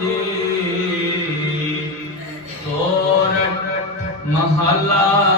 ਜੀ। ਸੋਰਠ ਮਹਲਾ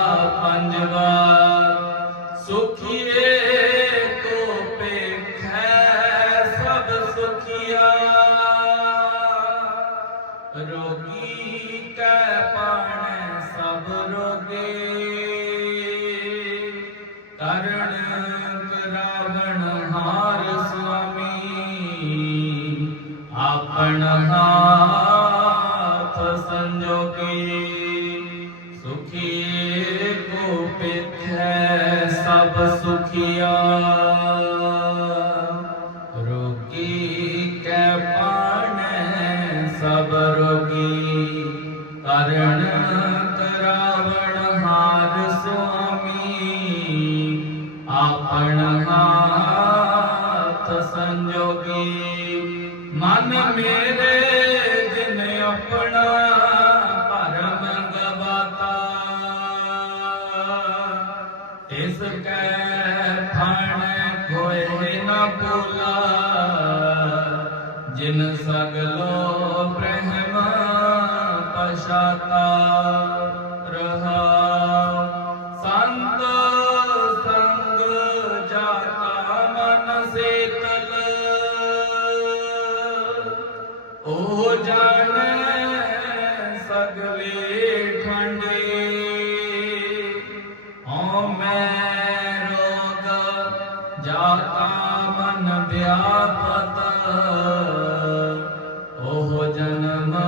ਹਾਥ ਸੰਜੋਗੀ ਸੁਖੀ ਕੋ ਪਿਥੈ ਸਭ ਸੁਖੀਆ ਰੋਗੀ ਕੈ ਪਾਣੈ ਸਭ ਰੋਗੀ ਕਰਣ ਕਰਾਵਣ ਹਾਰ ਸੁਆਮੀ ਆਪਣ ਹਾਥ ਸੰਜੋਗੀ ਮਨ ਮੇਰੇ ਜਿਨ ਆਪਣਾ ਭਰਮ ਗਵਾਤਾ ਇਸ ਕੈ ਫਣ ਕੋਇ ਨਾ ਭੁਲਾ ਜਿਨ ਸਗਲੋ ਬ੍ਰਹਮ ਪਛਾਤਾ। ਸਗਲੇ ਠੰਡੇ ਓ ਮੈਂ ਰੋਗ ਜਾਤਾ ਮਨ ਵਿਆਪਤ। ਉਹ ਜਨਮ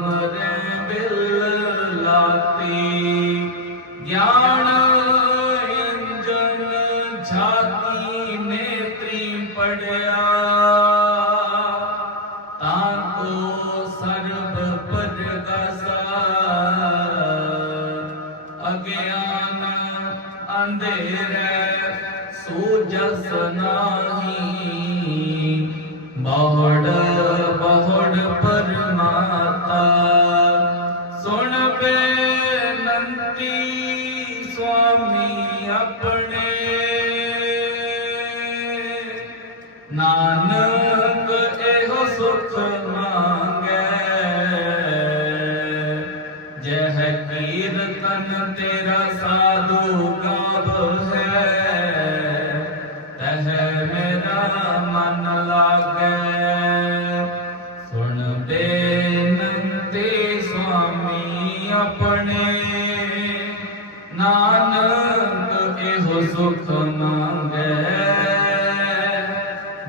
ਮਰੇ ਬਿਲ ਲਾਤੀ। ਗਿਆਨ ਇੰਜਨ ਝਾਕੀ ਨੇਤਰੀ ਪੜਿਆ। ਅੰਧੇਰੇ ਸੂਜਸ ਨਾਹੀ ਬਹੁੜ ਬਹੁੜ ਪਰਮਾਤਾ ਸੁਣ ਬੇਨੰਤੀ ਸੁਆਮੀ ਆਪਣੇ। ਨਾਨਕ ਇਹੋ ਸੁਖ ਮੰਗੈ। ਜਹ ਕੀਰਤਨ ਤੇਰਾ ਸਾਧੂ ਗਾ। सुख मांगे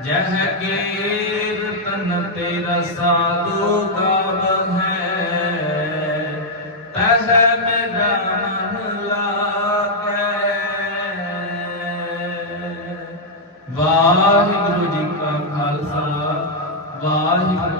जह कीर्तन तेरा साधु गाव है। तह मेरा मन लागे। वाहिगुरु जी का खालसा, वाहिगुरु